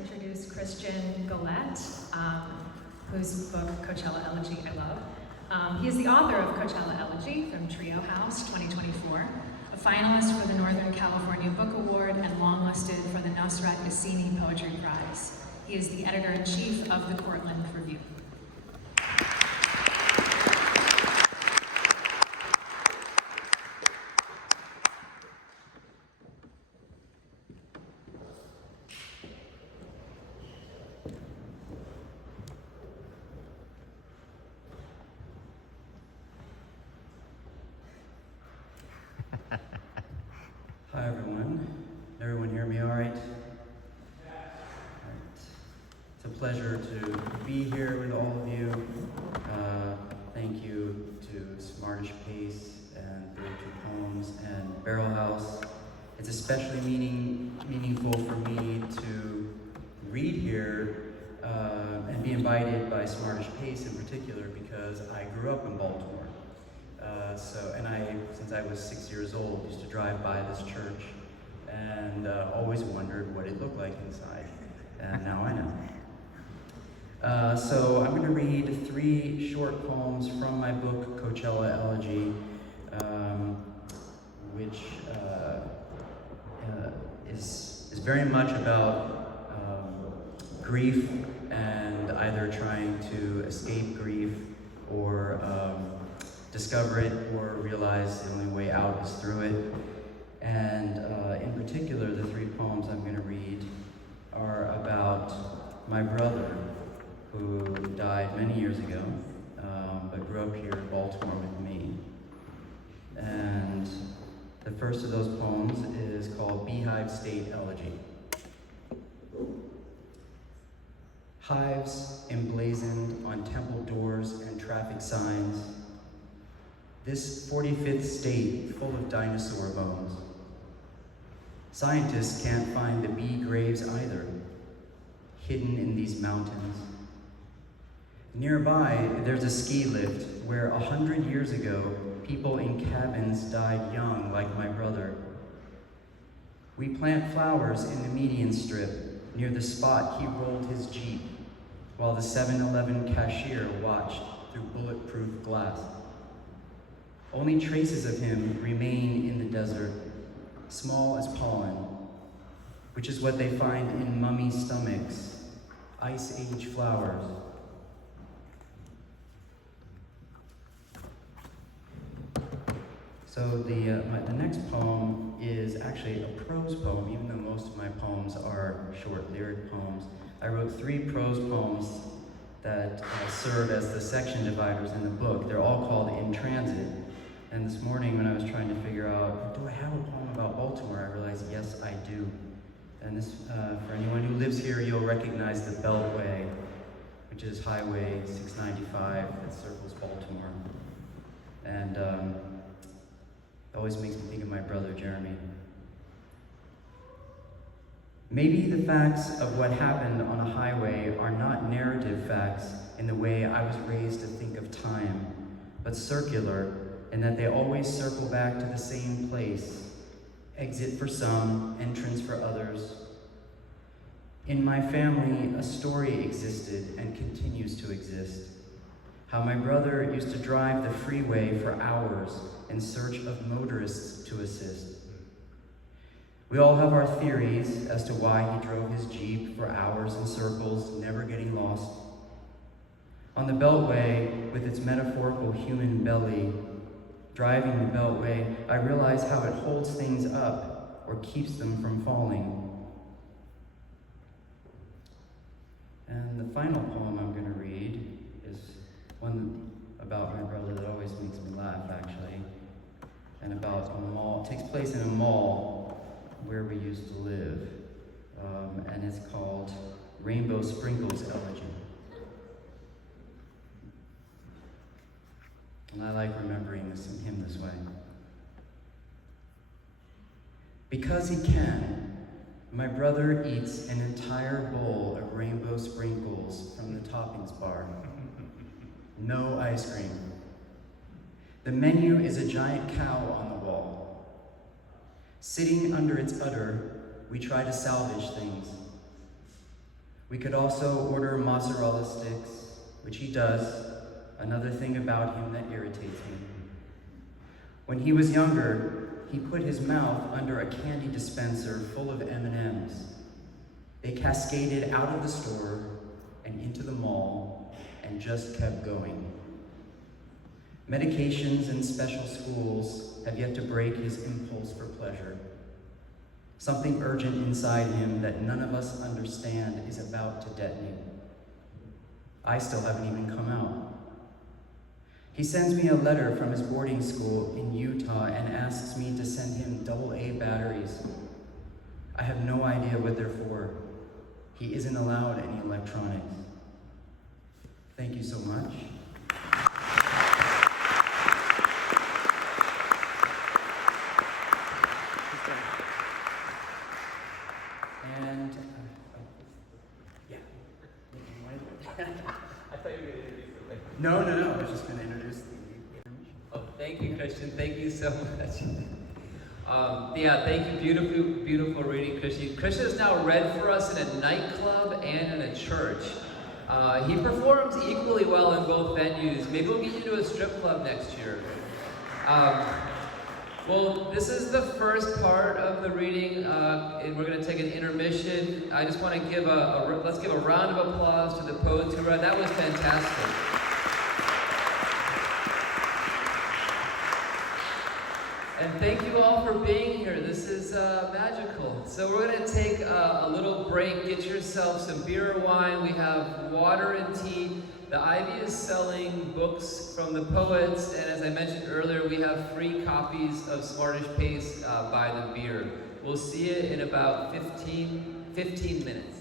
introduce Christian Gullette, whose book, Coachella Elegy, I love. He is the author of Coachella Elegy from Trio House 2024, a finalist for the Northern California Book Award, and longlisted for the Nossrat Yassini Poetry Prize. He is the editor-in-chief of the Cortland Review. Hi everyone. Everyone hear me all right? It's a pleasure to be here with all of you. Thank you to Smartish Pace and 32 Poems and Barrel House. It's especially meaningful for me to read here and be invited by Smartish Pace in particular because I grew up in Baltimore. Since I was 6 years old, used to drive by this church and always wondered what it looked like inside. And now I know. So I'm going to read 3 short poems from my book, Coachella Elegy, which is very much about grief and either trying to escape grief or discover it or realize the only way out is through it. And in particular, the 3 poems I'm going to read are about my brother, who died many years ago, but grew up here in Baltimore with me. And the first of those poems is called Beehive State Elegy. Hives emblazoned on temple doors and traffic signs. This 45th state full of dinosaur bones. Scientists can't find the bee graves either, hidden in these mountains. Nearby, there's a ski lift where 100 years ago, people in cabins died young like my brother. We plant flowers in the median strip near the spot he rolled his Jeep while the 7-Eleven cashier watched through bulletproof glass. Only traces of him remain in the desert, small as pollen, which is what they find in mummy stomachs, ice age flowers. So the next poem is actually a prose poem, even though most of my poems are short lyric poems. I wrote 3 prose poems that serve as the section dividers in the book. They're all called In Transit. And this morning when I was trying to figure out, do I have a poem about Baltimore, I realized, yes, I do. And this, for anyone who lives here, you'll recognize the Beltway, which is Highway 695 that circles Baltimore. And it always makes me think of my brother, Jeremy. Maybe the facts of what happened on a highway are not narrative facts in the way I was raised to think of time, but circular, in that they always circle back to the same place, exit for some, entrance for others. In my family, a story existed and continues to exist. How my brother used to drive the freeway for hours in search of motorists to assist. We all have our theories as to why he drove his Jeep for hours in circles, never getting lost. On the Beltway, with its metaphorical human belly, driving the Beltway, I realize how it holds things up or keeps them from falling. And the final poem I'm going to read is one about my brother that always makes me laugh, actually, and about a mall. It takes place in a mall where we used to live, and it's called Rainbow Sprinkles Elegy. And I like remembering him this way. Because he can, my brother eats an entire bowl of rainbow sprinkles from the toppings bar. No ice cream. The menu is a giant cow on the wall. Sitting under its udder, we try to salvage things. We could also order mozzarella sticks, which he does, another thing about him that irritates me. When he was younger, he put his mouth under a candy dispenser full of M&Ms. They cascaded out of the store and into the mall and just kept going. Medications and special schools have yet to break his impulse for pleasure. Something urgent inside him that none of us understand is about to detonate. I still haven't even come out. He sends me a letter from his boarding school in Utah and asks me to send him AA batteries. I have no idea what they're for. He isn't allowed any electronics. Thank you so much. And, yeah. I thought you were going to introduce something. No, I was just going to introduce the intermission. Oh, thank you, Christian. Thank you so much. Thank you. Beautiful reading, Christian. Christian has now read for us in a nightclub and in a church. He performs equally well in both venues. Maybe we'll get you to a strip club next year. Well, this is the first part of the reading, and we're going to take an intermission. I just want to give let's give a round of applause to the poets who read. That was fantastic. And thank you all for being here. This is magical. So we're going to take a little break. Get yourself some beer or wine. We have water and tea. The Ivy is selling books from the poets, and as I mentioned earlier, we have free copies of Smartish Pace by the beer. We'll see you in about 15 minutes.